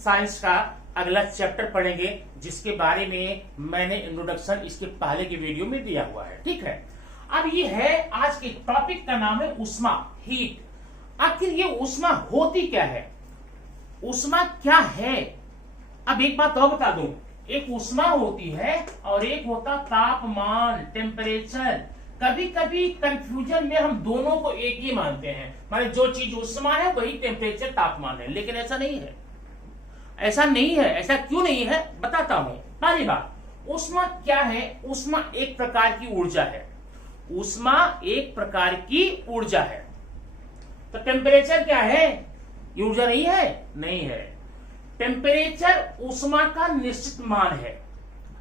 Science का अगला chapter पढ़ेंगे, जिसके बारे में मैंने इंट्रोडक्शन इसके पहले की वीडियो में दिया हुआ है। ठीक है, अब ये है आज के टॉपिक का नाम है ऊष्मा, हीट। आखिर ये ऊष्मा होती क्या है, ऊष्मा क्या है? अब एक बात और बता दूं, एक ऊष्मा होती है और एक होता तापमान, टेम्परेचर। कभी कभी कंफ्यूजन में हम दोनों को एक ही मानते हैं, माने जो चीज ऊष्मा है वही टेम्परेचर, तापमान है, लेकिन ऐसा नहीं है। ऐसा नहीं है। ऐसा क्यों नहीं है बताता हूं। पहली बात, ऊष्मा क्या है? ऊष्मा एक प्रकार की ऊर्जा है। ऊष्मा एक प्रकार की ऊर्जा है। तो टेम्परेचर क्या है? ये ऊर्जा नहीं है? नहीं है। टेम्परेचर ऊष्मा का निश्चित मान है।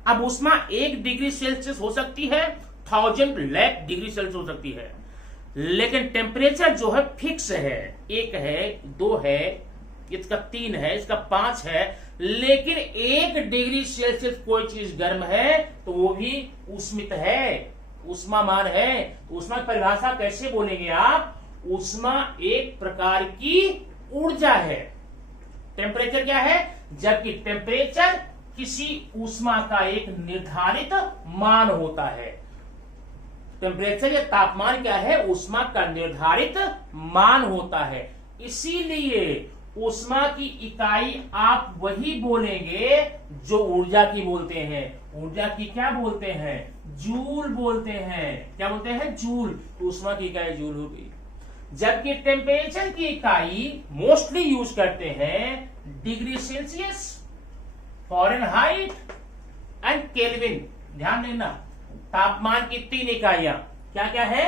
अब ऊष्मा 1 डिग्री सेल्सियस हो सकती है, 1000 लाख डिग्री सेल्सियस हो सकती है, लेकिन टेम्परेचर जो है फिक्स है। 1 है, 2 है, इसका 3 है, इसका 5 है, लेकिन 1 डिग्री सेल्सियस कोई चीज गर्म है तो वो भी ऊष्मित है, ऊष्मा मान है। ऊष्मा की परिभाषा कैसे बोलेंगे आप? ऊष्मा एक प्रकार की ऊर्जा है। टेम्परेचर क्या है? जबकि टेम्परेचर किसी ऊष्मा का एक निर्धारित मान होता है। टेम्परेचर या तापमान क्या है? ऊष्मा का निर्धारित मान होता है। इसीलिए ऊष्मा की इकाई आप वही बोलेंगे जो ऊर्जा की बोलते हैं। ऊर्जा की क्या बोलते हैं? जूल बोलते हैं। क्या बोलते हैं? जूल। ऊष्मा की इकाई जूल हो गई। जबकि टेम्परेचर की इकाई मोस्टली यूज करते हैं degree Celsius, Fahrenheit and kelvin. ध्यान देना, तापमान की 3 इकाइयां क्या क्या है?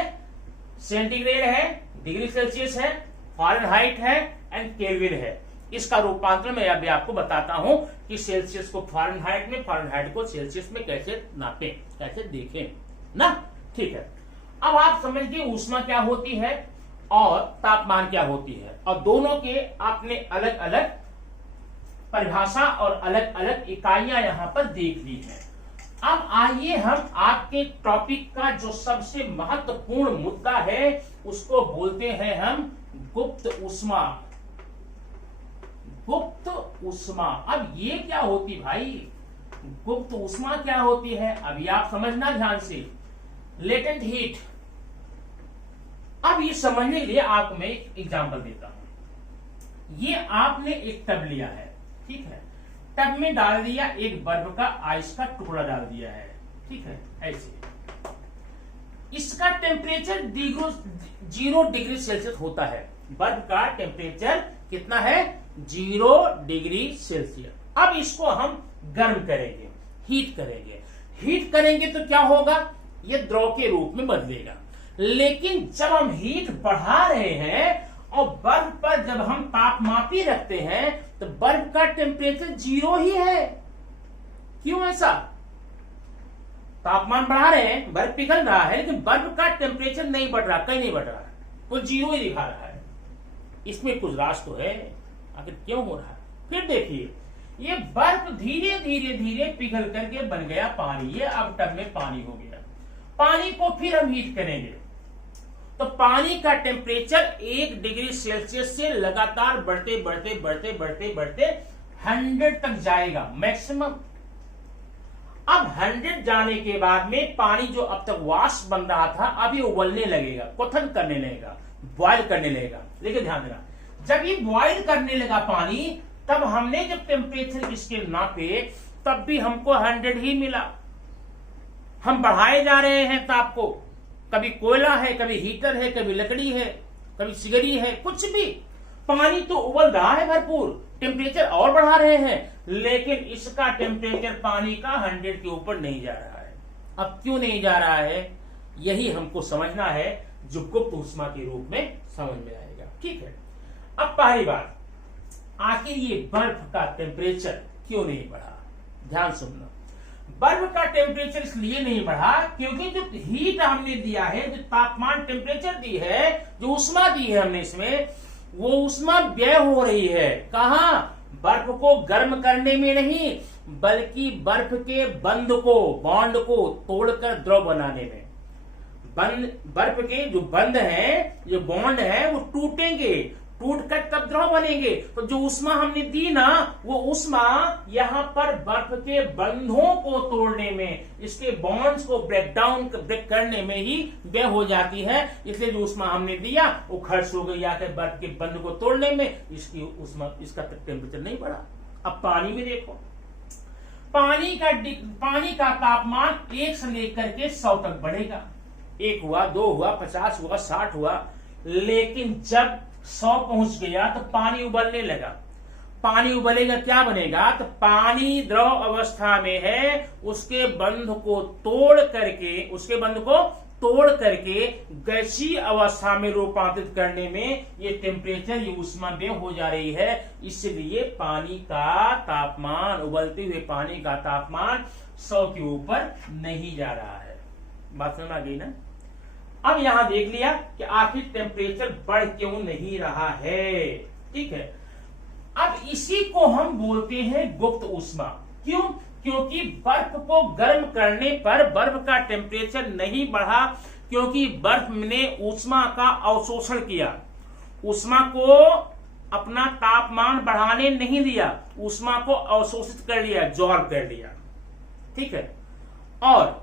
सेंटीग्रेड है, डिग्री सेल्सियस है, फॉरेनहाइट है एंड केल्विन है। इसका रूपांतर मैं अभी आपको बताता हूं कि सेल्सियस को फॉरेनहाइट में, फॉरेनहाइट को सेल्सियस में कैसे नापें, कैसे देखें ना। ठीक है, अब आप समझ गए ऊष्मा क्या होती है और तापमान क्या होती है, और दोनों के आपने अलग अलग परिभाषा और अलग अलग इकाइयां यहां पर देख ली है। अब आइए हम आपके टॉपिक का जो सबसे महत्वपूर्ण मुद्दा है उसको बोलते हैं हम गुप्त ऊष्मा। गुप्त ऊष्मा, अब ये क्या होती भाई? गुप्त ऊष्मा क्या होती है? अभी आप समझना ध्यान से। लेटेंट हीट, अब ये समझने के लिए आपको मैं एक एग्जांपल देता हूं। ये आपने एक टब लिया है, ठीक है, टब में डाल दिया एक बर्फ का आइस का टुकड़ा डाल दिया है, ठीक है, ऐसे। इसका टेम्परेचर 0 डिग्री सेल्सियस होता है। बर्फ का टेम्परेचर कितना है? 0 डिग्री सेल्सियस। अब इसको हम गर्म करेंगे, हीट करेंगे। हीट करेंगे तो क्या होगा? ये द्रव के रूप में बदलेगा। लेकिन जब हम हीट बढ़ा रहे हैं और बर्फ पर जब हम तापमापी रखते हैं तो बर्फ का टेम्परेचर 0 ही है। क्यों ऐसा? तापमान बढ़ा रहे हैं, बर्फ पिघल रहा है, लेकिन बर्फ का टेम्परेचर नहीं बढ़ रहा, कहीं नहीं बढ़ रहा है, वो 0 ही दिखा रहा है। इसमें कुछ राज तो है, आखिर क्यों हो रहा है? फिर देखिए, ये बर्फ धीरे धीरे धीरे पिघल करके बन गया पानी। ये अब टब में पानी हो गया। पानी को फिर हम हीट करेंगे तो पानी का टेम्परेचर 1 डिग्री सेल्सियस से लगातार बढ़ते बढ़ते बढ़ते बढ़ते बढ़ते 100 तक जाएगा मैक्सिमम। अब 100 जाने के बाद में पानी जो अब तक वाष्प बन रहा था अभी उबलने लगेगा, क्वथन करने लगेगा, बॉयल करने लगेगा। लेकिन ध्यान देना, जब ये बॉयल करने लगा पानी, तब हमने जब टेम्परेचर इसके नापे तब भी हमको 100 ही मिला। हम बढ़ाए जा रहे हैं ताप को, कभी कोयला है, कभी हीटर है, कभी लकड़ी है, कभी सिगड़ी है, कुछ भी। पानी तो उबल रहा है भरपूर, टेम्परेचर और बढ़ा रहे हैं, लेकिन इसका टेम्परेचर पानी का 100 के ऊपर नहीं जा रहा है। अब क्यों नहीं जा रहा है? यही हमको समझना है, जो गुप्त ऊष्मा के रूप में समझ में आएगा। ठीक है, अब पहली बात, आखिर ये बर्फ का टेम्परेचर क्यों नहीं बढ़ा? ध्यान सुनना। बर्फ का टेम्परेचर इसलिए नहीं बढ़ा क्योंकि जो हीट हमने दिया है, जो तापमान टेम्परेचर दी है, जो ऊष्मा दी है हमने इसमें, वो ऊष्मा व्यय हो रही है। कहां? बर्फ को गर्म करने में नहीं, बल्कि बर्फ के बंध को, बॉन्ड को तोड़कर द्रव बनाने में। बर्फ के जो बंध हैं, जो बॉन्ड है, वो टूटेंगे। टूट कर तब द्रव बनेंगे। तो जो ऊष्मा हमने दी ना, वो ऊष्मा यहाँ पर बर्फ के बंधों को तोड़ने में, इसके बॉन्ड्स को ब्रेक करने में ही व्यय हो जाती है। इसलिए जो ऊष्मा हमने दिया वो खर्च हो गई आकर बर्फ के बंध को तोड़ने में, इसकी ऊष्मा, इसका टेम्परेचर नहीं बढ़ा। अब पानी में देखो, पानी का तापमान 1 से लेकर के 100 तक बढ़ेगा। 1 हुआ, 2 हुआ, 50 हुआ, 60 हुआ, लेकिन जब 100 पहुंच गया तो पानी उबलने लगा। पानी उबलेगा, क्या बनेगा? तो पानी द्रव अवस्था में है, उसके बंध को तोड़ करके गैसीय अवस्था में रूपांतरित करने में ये टेम्परेचर, ये ऊष्मा व्यय हो जा रही है। इसलिए पानी का तापमान, उबलते हुए पानी का तापमान 100 के ऊपर नहीं जा रहा है। बात समझ आ गई ना? अब यहां देख लिया कि आखिर टेम्परेचर बढ़ क्यों नहीं रहा है। ठीक है, अब इसी को हम बोलते हैं गुप्त ऊष्मा। क्यों? क्योंकि बर्फ को गर्म करने पर बर्फ का टेम्परेचर नहीं बढ़ा, क्योंकि बर्फ ने ऊष्मा का अवशोषण किया, ऊष्मा को अपना तापमान बढ़ाने नहीं दिया, ऊष्मा को अवशोषित कर लिया, एब्जॉर्ब कर लिया। ठीक है, और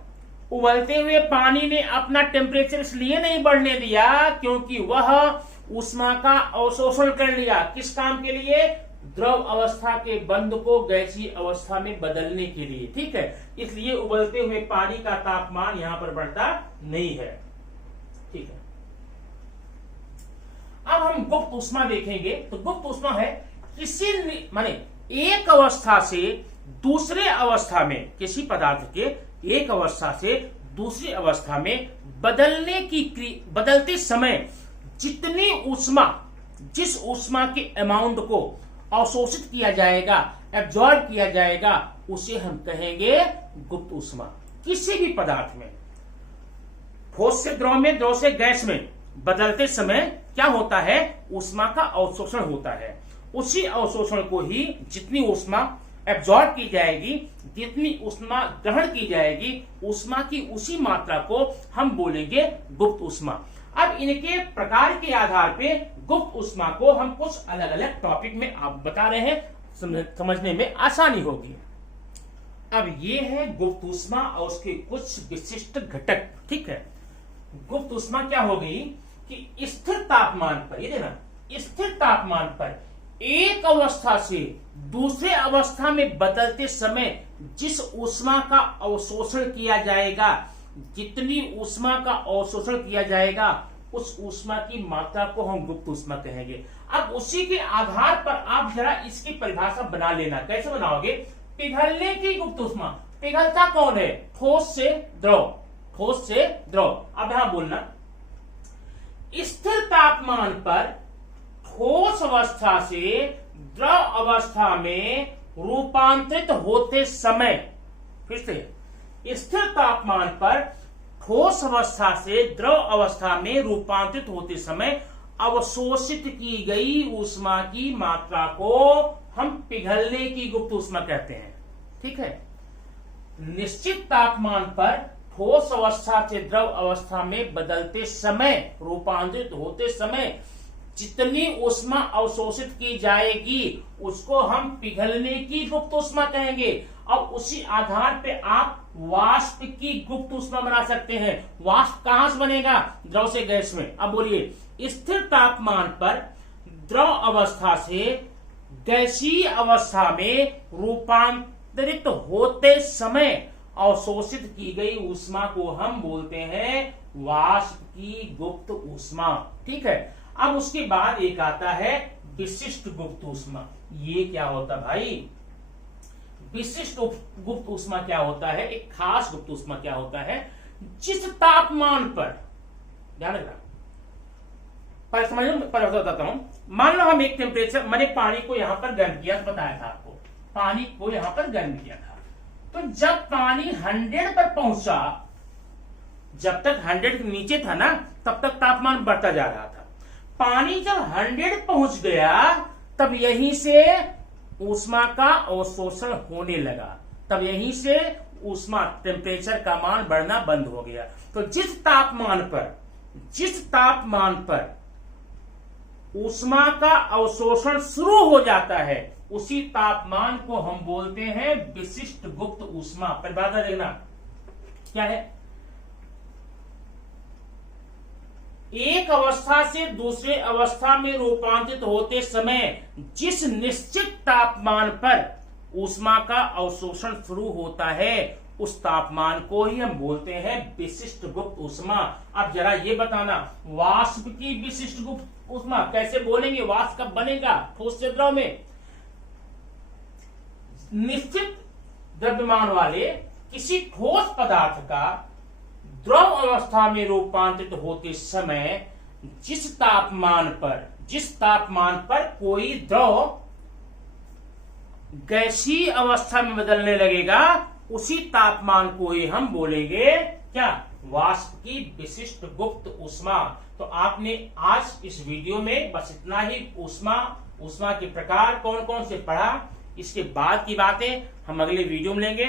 उबलते हुए पानी ने अपना टेम्परेचर इसलिए नहीं बढ़ने दिया क्योंकि वह ऊष्मा का अवशोषण कर लिया। किस काम के लिए? द्रव अवस्था के बंध को गैसीय अवस्था में बदलने के लिए। ठीक है, इसलिए उबलते हुए पानी का तापमान यहां पर बढ़ता नहीं है। ठीक है, अब हम गुप्त ऊष्मा देखेंगे। तो गुप्त ऊष्मा है किसी माने एक अवस्था से दूसरे अवस्था में, किसी पदार्थ के एक अवस्था से दूसरी अवस्था में बदलते समय जितनी ऊष्मा, जिस ऊष्मा के अमाउंट को अवशोषित किया जाएगा, एब्जॉर्ब किया जाएगा, उसे हम कहेंगे गुप्त ऊष्मा। किसी भी पदार्थ में, ठोस से द्रव में, द्रव से गैस में बदलते समय क्या होता है? ऊष्मा का अवशोषण होता है। उसी अवशोषण को ही जितनी ऊष्मा एब्जॉर्ब की जाएगी, जितनी ऊष्मा ग्रहण की जाएगी, ऊष्मा की उसी मात्रा को हम बोलेंगे गुप्त ऊष्मा। अब इनके प्रकार के आधार पे गुप्त ऊष्मा को हम कुछ अलग अलग टॉपिक में आप बता रहे हैं, समझने में आसानी होगी। अब ये है गुप्त ऊष्मा और उसके कुछ विशिष्ट घटक। ठीक है, गुप्त ऊष्मा क्या हो गई कि स्थिर तापमान पर, ये देखना, स्थिर तापमान पर एक अवस्था से दूसरे अवस्था में बदलते समय जिस ऊष्मा का अवशोषण किया जाएगा, जितनी ऊष्मा का अवशोषण किया जाएगा, उस ऊष्मा की मात्रा को हम गुप्त ऊष्मा कहेंगे। अब उसी के आधार पर आप जरा इसकी परिभाषा बना लेना। कैसे बनाओगे? पिघलने की गुप्त ऊष्मा। पिघलता कौन है? ठोस से द्रव, ठोस से द्रव। अब यहां बोलना, स्थिर तापमान पर ठोस अवस्था से द्रव अवस्था में रूपांतरित होते समय, फिर से, स्थिर तापमान पर ठोस अवस्था से द्रव अवस्था में रूपांतरित होते समय अवशोषित की गई ऊष्मा की मात्रा को हम पिघलने की गुप्त ऊष्मा कहते हैं। ठीक है, निश्चित तापमान पर ठोस अवस्था से द्रव अवस्था में बदलते समय, रूपांतरित होते समय जितनी ऊष्मा अवशोषित की जाएगी उसको हम पिघलने की गुप्त ऊष्मा कहेंगे। अब उसी आधार पे आप वाष्प की गुप्त ऊष्मा बना सकते हैं। वाष्प कहां से बनेगा? द्रव से गैस में। अब बोलिए, स्थिर तापमान पर द्रव अवस्था से गैसीय अवस्था में रूपांतरित होते समय अवशोषित की गई ऊष्मा को हम बोलते हैं वाष्प की गुप्त ऊष्मा। ठीक है, अब उसके बाद एक आता है विशिष्ट गुप्त ऊष्मा। ये क्या होता भाई? विशिष्ट गुप्त ऊष्मा क्या होता है? एक खास गुप्त ऊष्मा क्या होता है? जिस तापमान पर, ध्यान रखना, पर बताता हूं। मान लो हम एक टेम्परेचर, मैंने पानी को यहां पर गर्म किया, बताया था आपको, पानी को यहां पर गर्म किया था। तो जब पानी 100 पर पहुंचा, जब तक 100 के नीचे था ना, तब तक तापमान बढ़ता जा रहा था। पानी जब 100 पहुंच गया, तब यहीं से ऊष्मा का अवशोषण होने लगा, तब यहीं से ऊष्मा, टेम्परेचर का मान बढ़ना बंद हो गया। तो जिस तापमान पर ऊष्मा का अवशोषण शुरू हो जाता है, उसी तापमान को हम बोलते हैं विशिष्ट गुप्त ऊष्मा। परिभाषा देखना क्या है। एक अवस्था से दूसरे अवस्था में रूपांतरित होते समय जिस निश्चित तापमान पर ऊष्मा का अवशोषण शुरू होता है, उस तापमान को ही हम बोलते हैं विशिष्ट गुप्त ऊष्मा। अब जरा ये बताना, वाष्प की विशिष्ट गुप्त ऊष्मा कैसे बोलेंगे? वाष्प कब बनेगा? ठोस से द्रव में। निश्चित द्रव्यमान वाले किसी ठोस पदार्थ का द्रव अवस्था में रूपांतरित होते समय जिस तापमान पर कोई द्रव गैसीय अवस्था में बदलने लगेगा, उसी तापमान को ही हम बोलेंगे क्या? वाष्प की विशिष्ट गुप्त ऊष्मा। तो आपने आज इस वीडियो में बस इतना ही ऊष्मा के प्रकार कौन कौन से पढ़ा। इसके बाद की बातें हम अगले वीडियो में लेंगे।